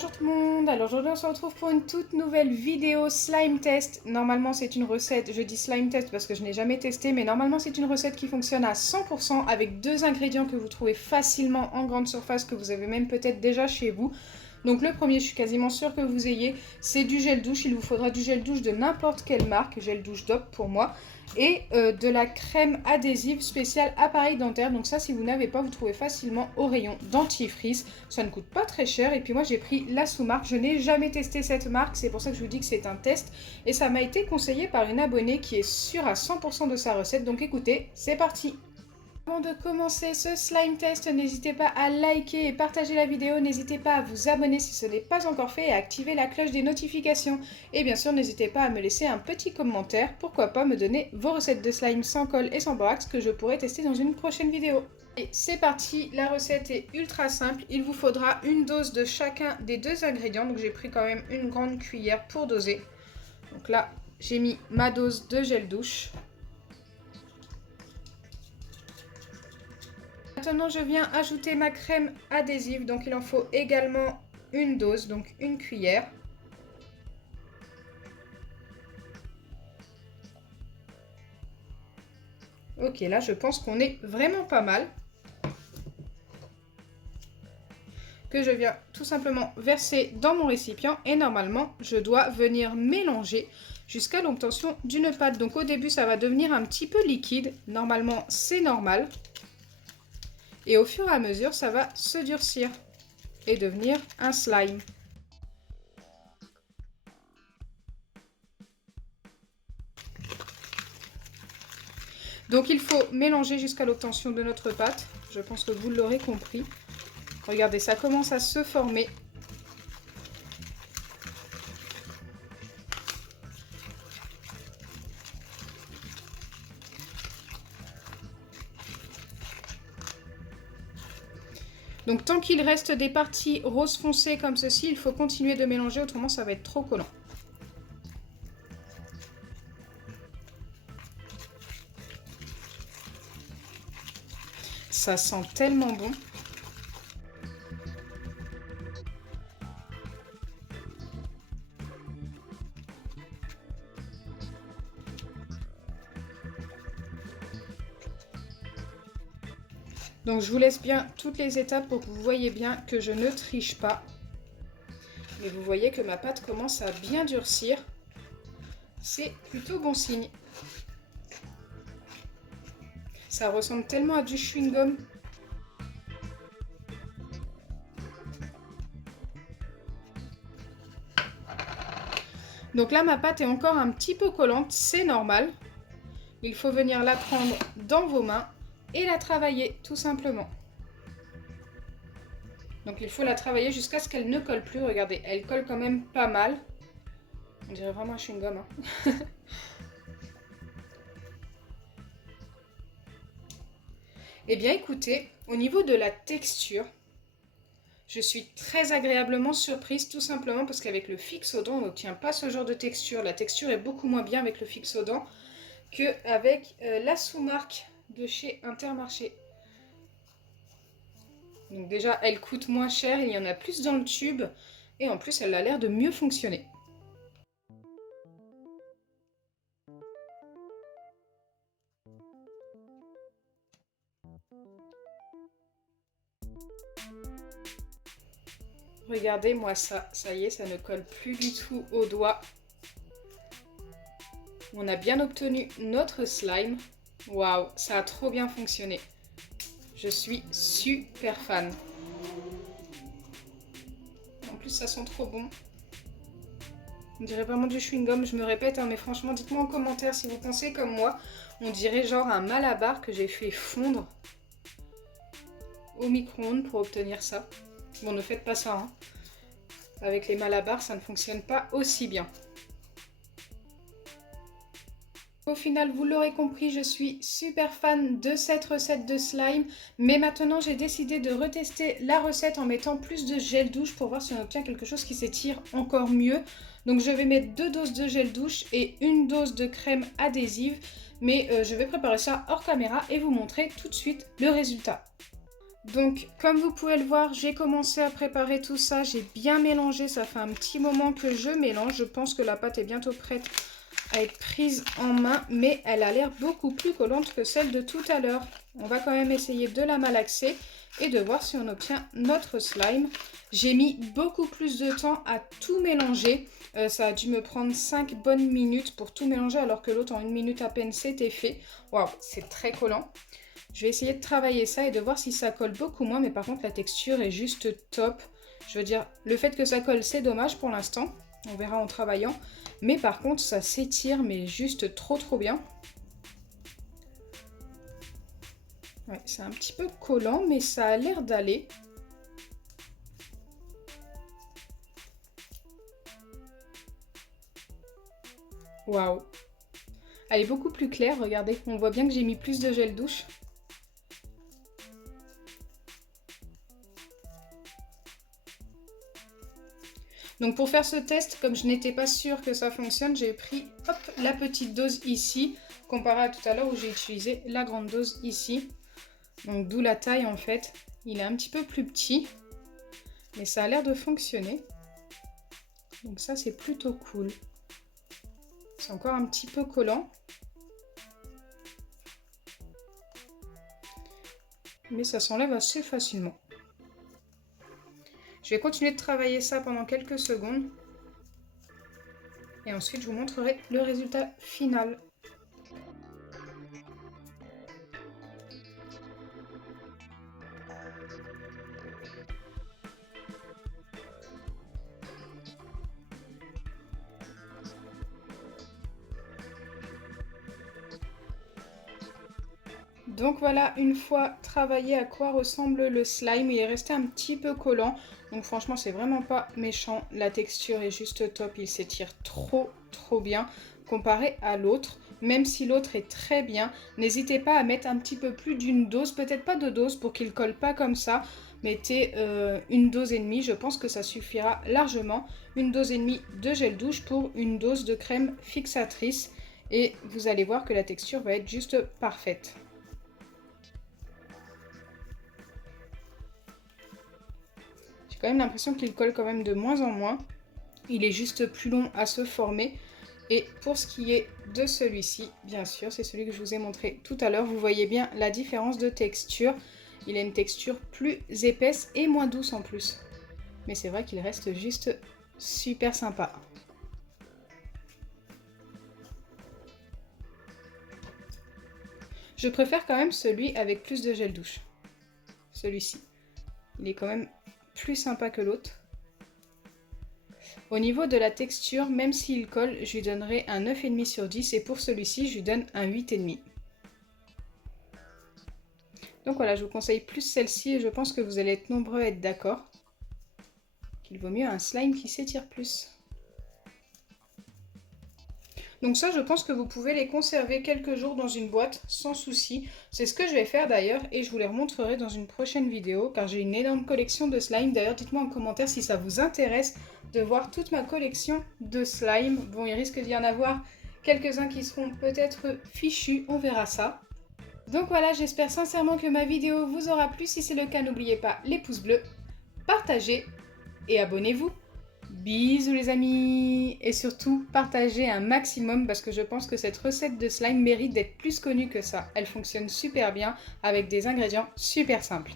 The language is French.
Bonjour tout le monde, alors aujourd'hui on se retrouve pour une toute nouvelle vidéo slime test. Normalement c'est une recette, je dis slime test parce que je n'ai jamais testé, mais normalement c'est une recette qui fonctionne à 100% avec deux ingrédients que vous trouvez facilement en grande surface, que vous avez même peut-être déjà chez vous. Donc le premier, je suis quasiment sûre que vous ayez, c'est du gel douche. Il vous faudra du gel douche de n'importe quelle marque, gel douche DOP pour moi, et de la crème adhésive spéciale appareil dentaire. Donc ça, si vous n'avez pas, vous trouvez facilement au rayon dentifrice. Ça ne coûte pas très cher. Et puis moi, j'ai pris la sous-marque. Je n'ai jamais testé cette marque, c'est pour ça que je vous dis que c'est un test. Et ça m'a été conseillé par une abonnée qui est sûre à 100% de sa recette. Donc écoutez, c'est parti! Avant de commencer ce slime test, n'hésitez pas à liker et partager la vidéo, n'hésitez pas à vous abonner si ce n'est pas encore fait et à activer la cloche des notifications. Et bien sûr, n'hésitez pas à me laisser un petit commentaire, pourquoi pas me donner vos recettes de slime sans colle et sans borax que je pourrais tester dans une prochaine vidéo. Et c'est parti, la recette est ultra simple, il vous faudra une dose de chacun des deux ingrédients, donc j'ai pris quand même une grande cuillère pour doser. Donc là, j'ai mis ma dose de gel douche. Maintenant, je viens ajouter ma crème adhésive, donc il en faut également une dose, donc une cuillère. Ok, là je pense qu'on est vraiment pas mal. Que je viens tout simplement verser dans mon récipient et normalement je dois venir mélanger jusqu'à l'obtention d'une pâte. Donc au début ça va devenir un petit peu liquide, normalement c'est normal. Et au fur et à mesure, ça va se durcir et devenir un slime. Donc il faut mélanger jusqu'à l'obtention de notre pâte. Je pense que vous l'aurez compris. Regardez, ça commence à se former. Donc tant qu'il reste des parties rose foncé comme ceci, il faut continuer de mélanger, autrement ça va être trop collant. Ça sent tellement bon. Donc je vous laisse bien toutes les étapes pour que vous voyez bien que je ne triche pas. Mais vous voyez que ma pâte commence à bien durcir. C'est plutôt bon signe. Ça ressemble tellement à du chewing-gum. Donc là, ma pâte est encore un petit peu collante, c'est normal. Il faut venir la prendre dans vos mains et la travailler, tout simplement. Donc il faut la travailler jusqu'à ce qu'elle ne colle plus. Regardez, elle colle quand même pas mal. On dirait vraiment un chewing-gum. Hein. Eh bien écoutez, au niveau de la texture, je suis très agréablement surprise, tout simplement parce qu'avec le fixodent, on n'obtient pas ce genre de texture. La texture est beaucoup moins bien avec le fixodent qu'avec la sous-marque de chez Intermarché. Donc déjà, elle coûte moins cher, il y en a plus dans le tube, et en plus, elle a l'air de mieux fonctionner. Regardez-moi ça, ça y est, ça ne colle plus du tout au doigt. On a bien obtenu notre slime. Waouh, ça a trop bien fonctionné. Je suis super fan. En plus, ça sent trop bon. On dirait vraiment du chewing-gum, je me répète, hein, mais franchement, dites-moi en commentaire si vous pensez comme moi. On dirait genre un malabar que j'ai fait fondre au micro-ondes pour obtenir ça. Bon, ne faites pas ça, hein. Avec les malabars, ça ne fonctionne pas aussi bien. Au final, vous l'aurez compris, je suis super fan de cette recette de slime. Mais maintenant, j'ai décidé de retester la recette en mettant plus de gel douche pour voir si on obtient quelque chose qui s'étire encore mieux. Donc, je vais mettre 2 doses de gel douche et une dose de crème adhésive. Mais je vais préparer ça hors caméra et vous montrer tout de suite le résultat. Donc, comme vous pouvez le voir, j'ai commencé à préparer tout ça. J'ai bien mélangé. Ça fait un petit moment que je mélange. Je pense que la pâte est bientôt prête à être prise en main. Mais elle a l'air beaucoup plus collante que celle de tout à l'heure. On va quand même essayer de la malaxer et de voir si on obtient notre slime. J'ai mis beaucoup plus de temps à tout mélanger. Ça a dû me prendre 5 bonnes minutes pour tout mélanger alors que l'autre en 1 minute à peine c'était fait. Waouh, c'est très collant. Je vais essayer de travailler ça et de voir si ça colle beaucoup moins. Mais par contre, la texture est juste top. Je veux dire, le fait que ça colle, c'est dommage pour l'instant. On verra en travaillant. Mais par contre, ça s'étire, mais juste trop bien. Ouais, c'est un petit peu collant, mais ça a l'air d'aller. Waouh! Elle est beaucoup plus claire, regardez. On voit bien que j'ai mis plus de gel douche. Donc pour faire ce test, comme je n'étais pas sûre que ça fonctionne, j'ai pris hop, la petite dose ici, comparé à tout à l'heure où j'ai utilisé la grande dose ici. Donc d'où la taille en fait. Il est un petit peu plus petit, mais ça a l'air de fonctionner. Donc ça c'est plutôt cool. C'est encore un petit peu collant. Mais ça s'enlève assez facilement. Je vais continuer de travailler ça pendant quelques secondes. Et ensuite, je vous montrerai le résultat final. Donc voilà, une fois travaillé à quoi ressemble le slime, il est resté un petit peu collant. Donc franchement, c'est vraiment pas méchant. La texture est juste top, il s'étire trop bien comparé à l'autre. Même si l'autre est très bien, n'hésitez pas à mettre un petit peu plus d'une dose, peut-être pas de dose pour qu'il colle pas comme ça. Mettez 1,5 dose, je pense que ça suffira largement. 1,5 dose de gel douche pour 1 dose de crème fixatrice. Et vous allez voir que la texture va être juste parfaite. J'ai quand même l'impression qu'il colle quand même de moins en moins. Il est juste plus long à se former. Et pour ce qui est de celui-ci, bien sûr, c'est celui que je vous ai montré tout à l'heure. Vous voyez bien la différence de texture. Il a une texture plus épaisse et moins douce en plus. Mais c'est vrai qu'il reste juste super sympa. Je préfère quand même celui avec plus de gel douche. Celui-ci. Il est quand même plus sympa que l'autre. Au niveau de la texture, même s'il colle, je lui donnerai un 9,5 sur 10 et pour celui-ci, je lui donne un 8,5. Donc voilà, je vous conseille plus celle-ci et je pense que vous allez être nombreux à être d'accord qu'il vaut mieux un slime qui s'étire plus. Donc ça, je pense que vous pouvez les conserver quelques jours dans une boîte sans souci. C'est ce que je vais faire d'ailleurs et je vous les remontrerai dans une prochaine vidéo car j'ai une énorme collection de slime. D'ailleurs, dites-moi en commentaire si ça vous intéresse de voir toute ma collection de slime. Bon, il risque d'y en avoir quelques-uns qui seront peut-être fichus, on verra ça. Donc voilà, j'espère sincèrement que ma vidéo vous aura plu. Si c'est le cas, n'oubliez pas les pouces bleus, partagez et abonnez-vous. Bisous les amis et surtout partagez un maximum parce que je pense que cette recette de slime mérite d'être plus connue que ça. Elle fonctionne super bien avec des ingrédients super simples.